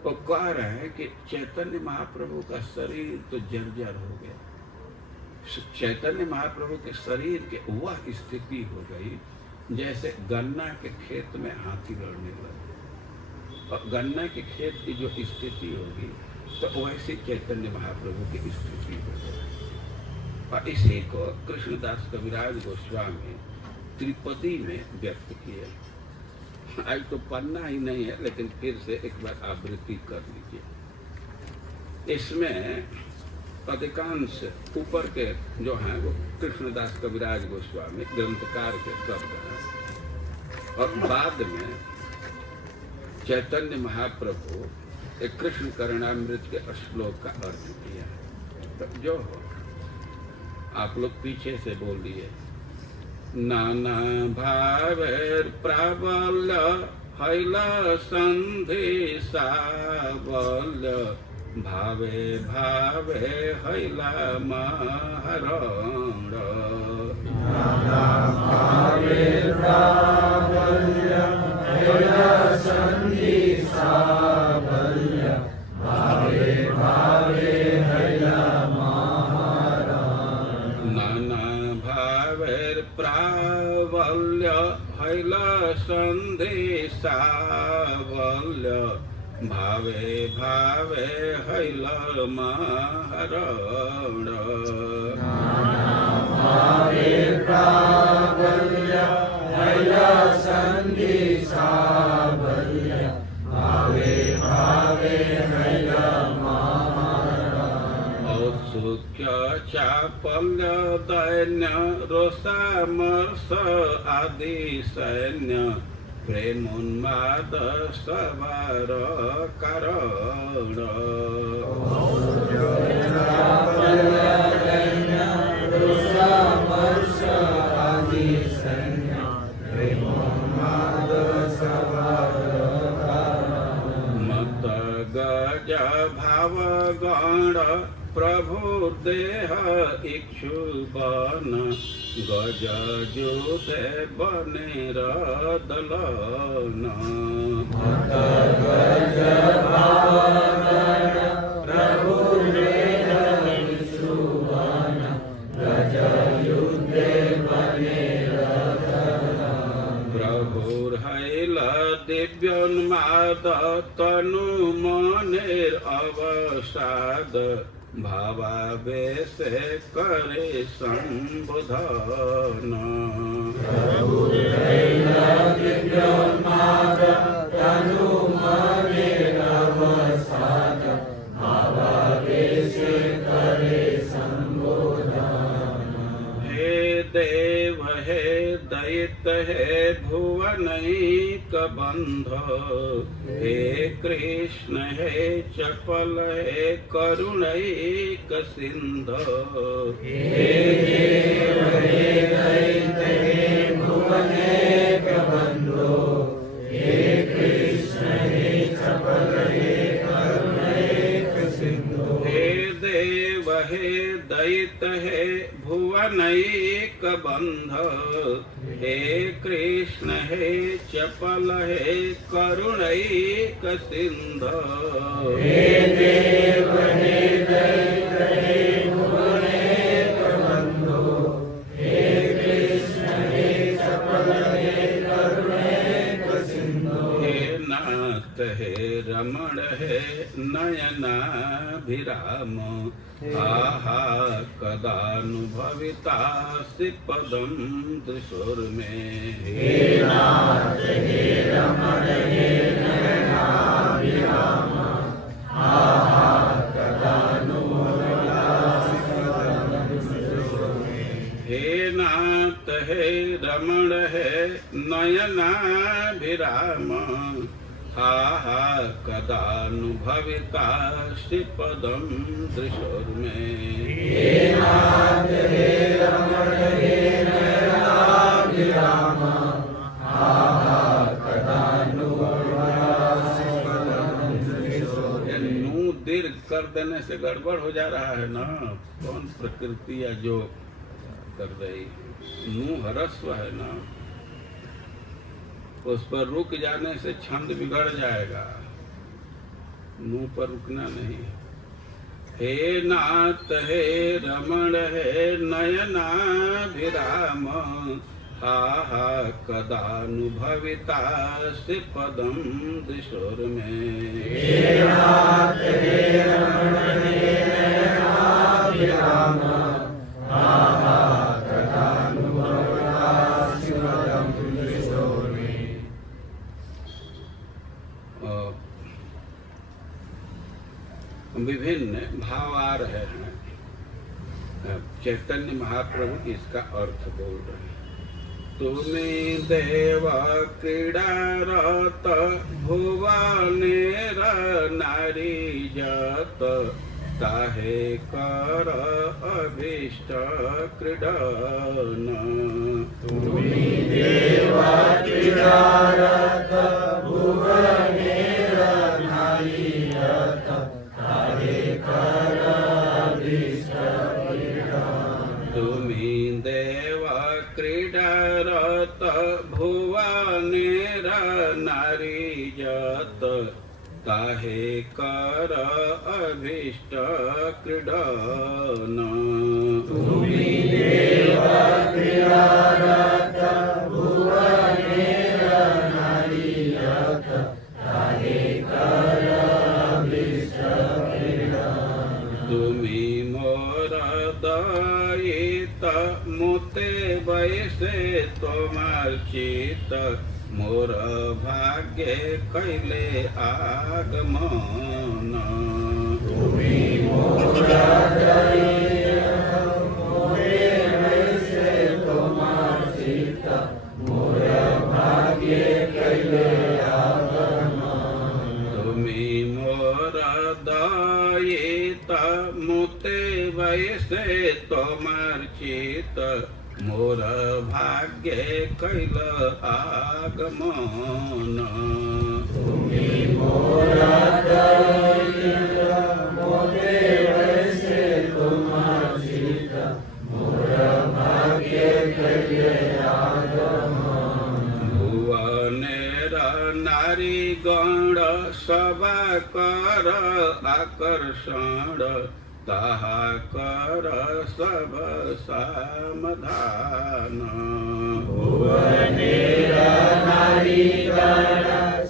वो कह रहे हैं कि चैतन्य महाप्रभु का शरीर तो जर्जर हो गया। चैतन्य महाप्रभु के शरीर के वह स्थिति हो गई जैसे गन्ना के खेत में हाथी लड़ने लगे। और गन्ना के खेत की जो स्थिति होगी तो वैसी चैतन्य महाप्रभु की स्थिति हो गई। और इसी को कृष्णदास कविराज गोस्वामी त्रिपदी में व्यक्त किए। आज तो पढ़ना ही नहीं है, लेकिन फिर से एक बार आवृत्ति कर लीजिए। इसमें अधिकांश ऊपर के जो हैं वो कृष्णदास कविराज गोस्वामी ग्रंथकार के शब्द हैं और बाद में चैतन्य महाप्रभु एक कृष्ण करुणामृत के श्लोक का अर्थ किया। तो जो हो आप लोग पीछे से बोलिए। नाना भावेर प्राबल्य हैल संधि सावल्य भावे भावे हैल महरण। नाना भावेर प्राबल्य हैल संधि सावल्य भावे भावे हैल प्राबल्य हैल संधि सावल्य भावे भावे हैल महरण। भावे प्राबल्य हैल संधि सावल्य भावे भावे हैल औत्सुक्य चापल्य दैन्य रोषामर्ष आदि सैन्य प्रेमोन्माद सवार कारण। रोषामर्ष आदि सैन्य प्रेमोन्माद सवार कारण। मत गज भाव गण प्रभु देह इक्षुबन गज जुते बने दलन। मत गज भाव प्रभु देह इक्षुबन गज जुते बने दलन। प्रभुर्हैल दिव्योन्माद तनु मनेर अवसाद भावावेश करे संबोधन। प्रभुर्हैल दिव्योन्माद तनु मनेर अवसाद भावावेश करे संबोधन। हे देव हे दयित दयित है भुवनैक बंध, हे कृष्ण हे चपल हे करुणैक सिंध। हे देव हे दयित हे भुवनैक बंधो, हे कृष्ण हे चपल हे करुणैक सिंधु। हे देव हे दयित हे भुवनैक बंध, हे कृष्ण हे चपल हे करुणैक सिंध। हे देव हे दयित हे भुवनैक बंधो, हे कृष्ण हे चपल हे करुणैक सिंधु। हे नाथ हे रमण हे नयनाभिराम, आहा कदानुभवितासि पदं त्रिशूर्मे। हे नाथ हे रमण हे नयनाभिराम, आहा कदानुभवितासि पदं त्रिशूर्मे। हे नाथ हे रमण हे नयनाभिराम, आहा कदानुभवितासि पदं त्रिशूर्मे। हे नाथ हे रमण हे नयनाभिराम, आहा कदानुभवितासि पदं त्रिशूर्मे। नू दीर्घ कर देने से गड़बड़ हो जा रहा है ना। कौन प्रकृति या जो कर रही, नू ह्रस्व है ना, उस पर रुक जाने से छंद बिगड़ जाएगा। नू पर रुकना नहीं। हे नाथ हे रमण हे नयनाभिराम, आहा कदानुभवितासि पदं त्रिशूर्मे। हे नाथ हे रमण हे नयनाभिराम, आहा कदानुभवितासि पदं त्रिशूर्मे। विभिन्न भाव आ रहे हैं। चैतन्य महाप्रभु इसका अर्थ बोल रहे हैं। तुम्हें देव क्रीडारत भुवनेर नारी जत, ताहे कर अभीष्ट क्रीडन। तुम्हीं देव क्रीडारत भुवनेर नारी जत, ताहे कर अभीष्ट क्रीडन। तुम्हीं देव क्रीडारत भुवनेर नारी जत, ताहे कर अभीष्ट क्रीडन। तुम्हीं देव क्रीडारत भुवनेर नारी जत, ताहे कर अभीष्ट क्रीडन। तुम्हीं मोर दयित मोते वैसे तोमार चित, मोर भाग्य कैले आगमन। तुम्हीं मोर दयित मोरे वैसे तोमार चित, मोर भाग्य कैले आगमन। तुम्हीं मोर दयित मोते वैसे तोमार चित, मोर भाग्य कैल आगमन। तुम्हीं मोर दयित मोरे वैसे तोमार चित, मोर भाग्य कैले आगमन। भुवनेर नारी गण सभा कर आकर्षण, ताहा कर सब समाधान। भुवनेर नारी गण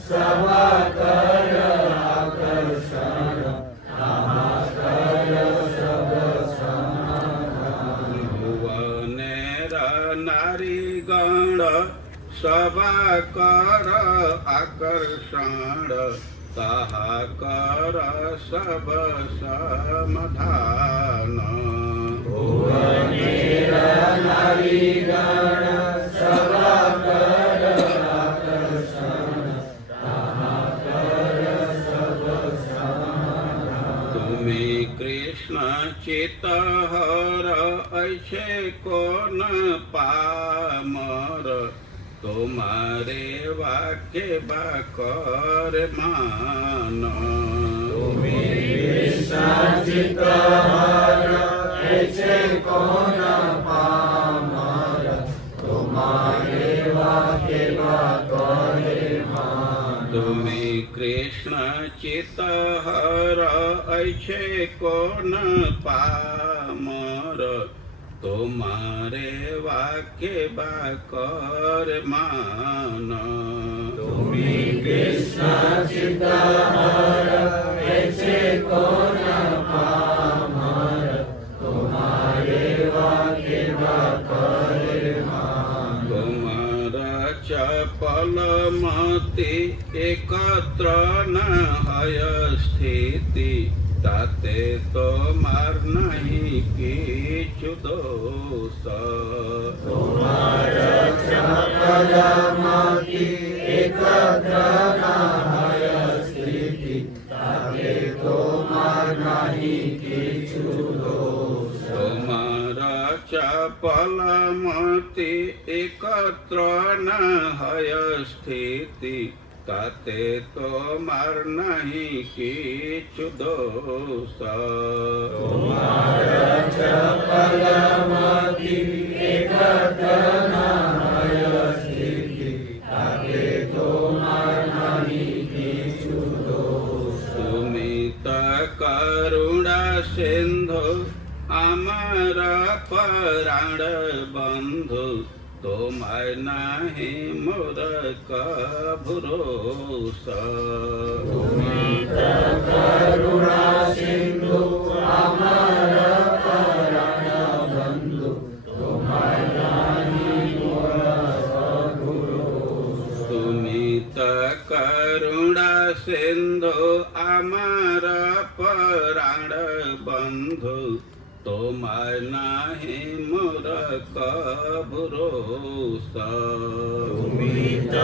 सभा कर आकर्षण, ताहा कर सब समाधान। भुवनेर नारी गण सभा कर आकर्षण, ताहा कर सब समाधान। भुवनेर नारी गण सभा तुम्ही कृष्ण चितहर ऐसे कौन पामर तुम्हारे वाक्य बाकर मान तुम्ही कृष्ण चितहर ऐसे कौन पामर तुम्हारे वाक्य बाकर मान तुम्ही कृष्ण चितहर ऐसे कौन पामर तुम्हारे वाक्य बाकर मान तुम्ही कृष्ण चितहर ऐसे कौन पामर तुम्हारे वाक्य बाकर मान तुम्हारा चपल मति एकत्र न हय स्थिति ताते तोमार नहीं किछु दोष तुम्हारा चपल मति एकत्र न हय स्थिति ताते तोमार नहीं किछु दोष तुम्हारा चपल मति एकत्र न हय स्थिति ताते तोमार नहीं किछु दोष तुम्हारा चपल मति एकत्र न हय स्थिति ताते तोमार नहीं किछु दोष सुमित करुणा सिंधु आमार प्राण बंधु तुम्हार नाही मोर भरोसा सुमित करुणा सिंधु आमार प्राण बंधु तुम्हार नाही मोर भरोसा सुमित करुणा सिंधु आमार प्राण बंधु तुम्हार नाही मोर भरोसा सुमित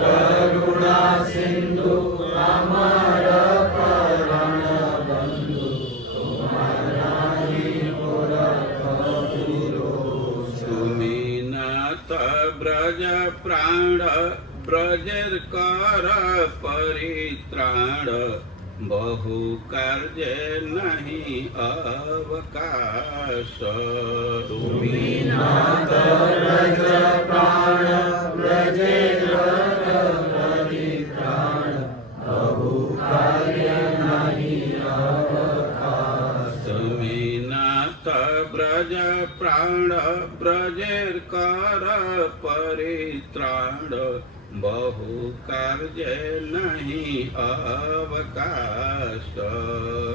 करुणा सिंधु आमार प्राण बंधु तुम्हार नाही मोर भरोसा तुम्ही नाथ ब्रज प्राण ब्रजर कर परित्राण बहु कार्य नहीं अवकाश तुम्ही नाथ ब्रज प्राण ब्रजे परित्राण बहु कार्य नहीं अवकाश तुम्ही नाथ ब्रज प्राण ब्रजेर कर परित्राण बहु कार्य नहीं अवकाश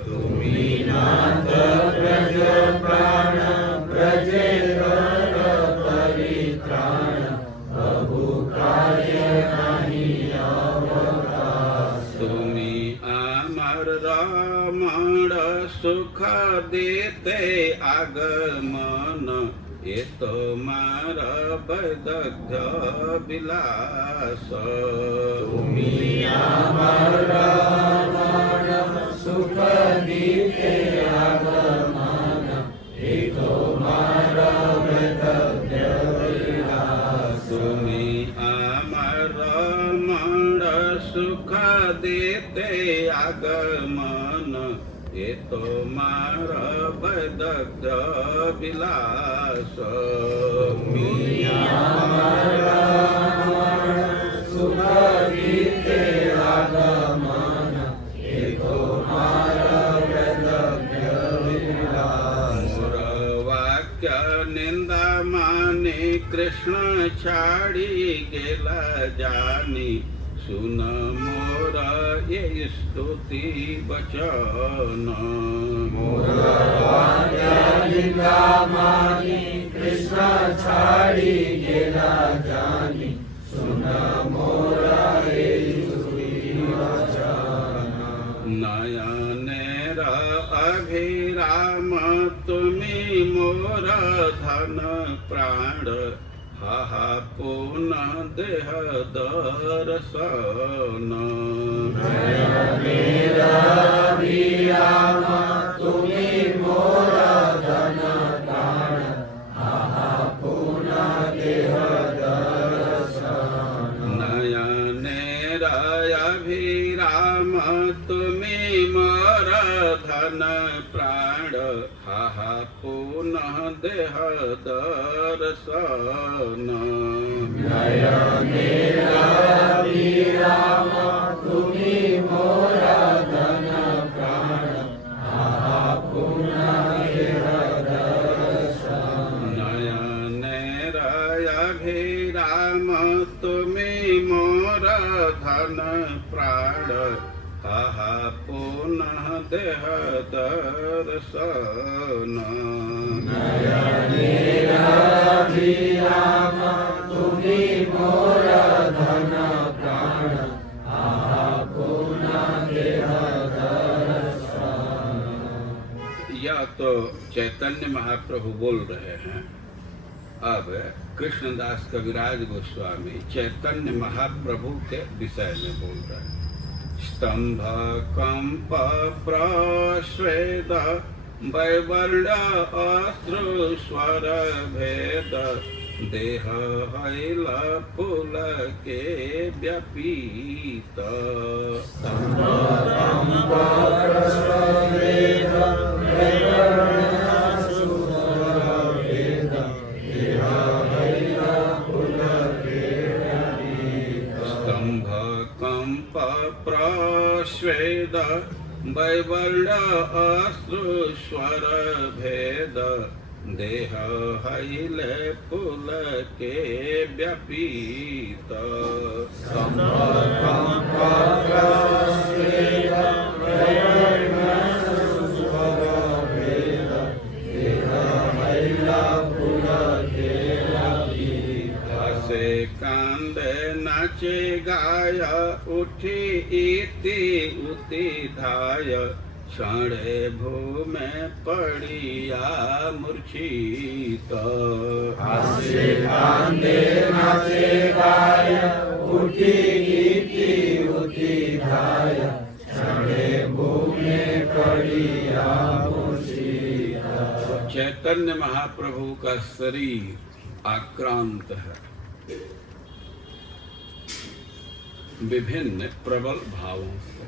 तुम्ही नाथ ब्रज प्राण ब्रजे परित्राण बहु कार्य नहीं अवकाश तुम्ही आमर रमण सुख देते आगमन ये तुम्हार वैदग्ध विलास तुम्ही आमर रमण सुख देते आगमन हे तुम्हार वैदग्ध विलास तुम्ही आमर रमण सुख देते आगमन ये तुम्हार वैदग्ध विलास तुम्ही आमर रमण सुख देते आगमन हे तुम्हार वैदग्ध विलास मोर वाक्य निंदा माने कृष्ण छाड़ी गेला जानी सुन मोर ये स्तुति वचन मोर वाक्य निंदा मानी कृष्ण छाड़ी गेला जानी सुन मोर ये स्तुति वचन नयनेर अभिराम तुम्ही मोर धन प्राण हाहा पुनः देह दर्शन मेरा विराम धन प्राण हाहा पुनः देह दर्शन नयने रवि राम तुम्ही मोरा धन प्राण आहा पुनः देह दर्शन नयने रयाभिराम तुम्ही मोर धन प्राण आहा पुनः देह दर्शन नयने रवि राम तुम्ही मोरा धन प्राण आहा पुनः देह दर्शन। यह तो चैतन्य महाप्रभु बोल रहे हैं। अब कृष्णदास कविराज गोस्वामी चैतन्य महाप्रभु के विषय में बोल रहे हैं। स्तंभ कंप प्रस्वेद वैवर्ण अश्रु स्वर भेद देह हैल पुलके व्यपीत स्तंभ कंप प्रस्वेद वैवर्ण अश्रु स्वर भेद देह हैल पुलके व्यपीत हसे कांदे नाचे गाय उठी इति उति धाय क्षणे भूमे पड़िया मूर्छित हसे कांदे नाचे गाय उठी इति उति धाय क्षणे भूमे पड़िया मूर्छित। चैतन्य महाप्रभु का शरीर आक्रांत है विभिन्न प्रबल भावों से।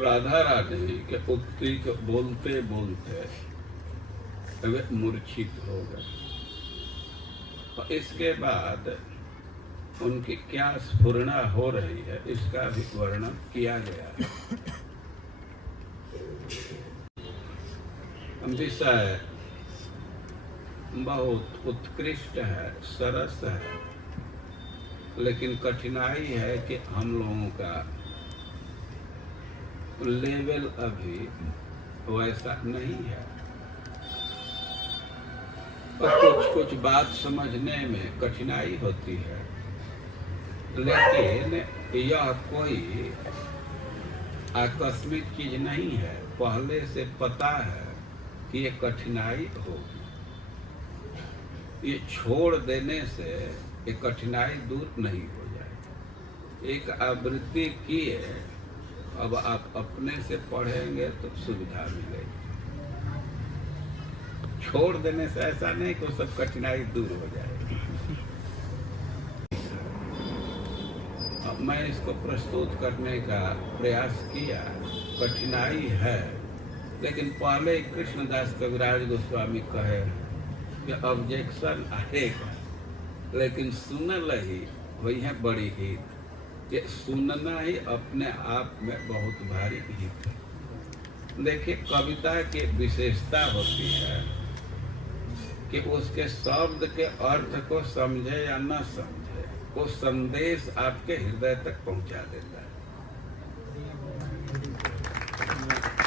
राधा रानी के उक्ति को बोलते बोलते वे मूर्छित हो गए। और इसके बाद उनकी क्या स्फुरना हो रही है इसका भी वर्णन किया गया है। विषय बहुत उत्कृष्ट है, सरस है, लेकिन कठिनाई है कि हम लोगों का लेवल अभी वैसा नहीं है और कुछ बात समझने में कठिनाई होती है। लेकिन यह कोई आकस्मिक चीज नहीं है, पहले से पता है कि ये कठिनाई होगी। ये छोड़ देने से ये कठिनाई दूर नहीं हो जाएगी। एक आवृत्ति किए, अब आप अपने से पढ़ेंगे तो सुविधा मिलेगी। छोड़ देने से ऐसा नहीं कि सब कठिनाई दूर हो जाएगी। अब मैं इसको प्रस्तुत करने का प्रयास किया। कठिनाई है, लेकिन पहले कृष्णदास कविराज गोस्वामी कहे कि ऑब्जेक्शन आएगा, लेकिन सुनल ही वही है बड़ी हित। ये सुनना ही अपने आप में बहुत भारी हित है। देखिए, कविता की विशेषता होती है कि उसके शब्द के अर्थ को समझे या न समझे, वो संदेश आपके हृदय तक पहुंचा देता है।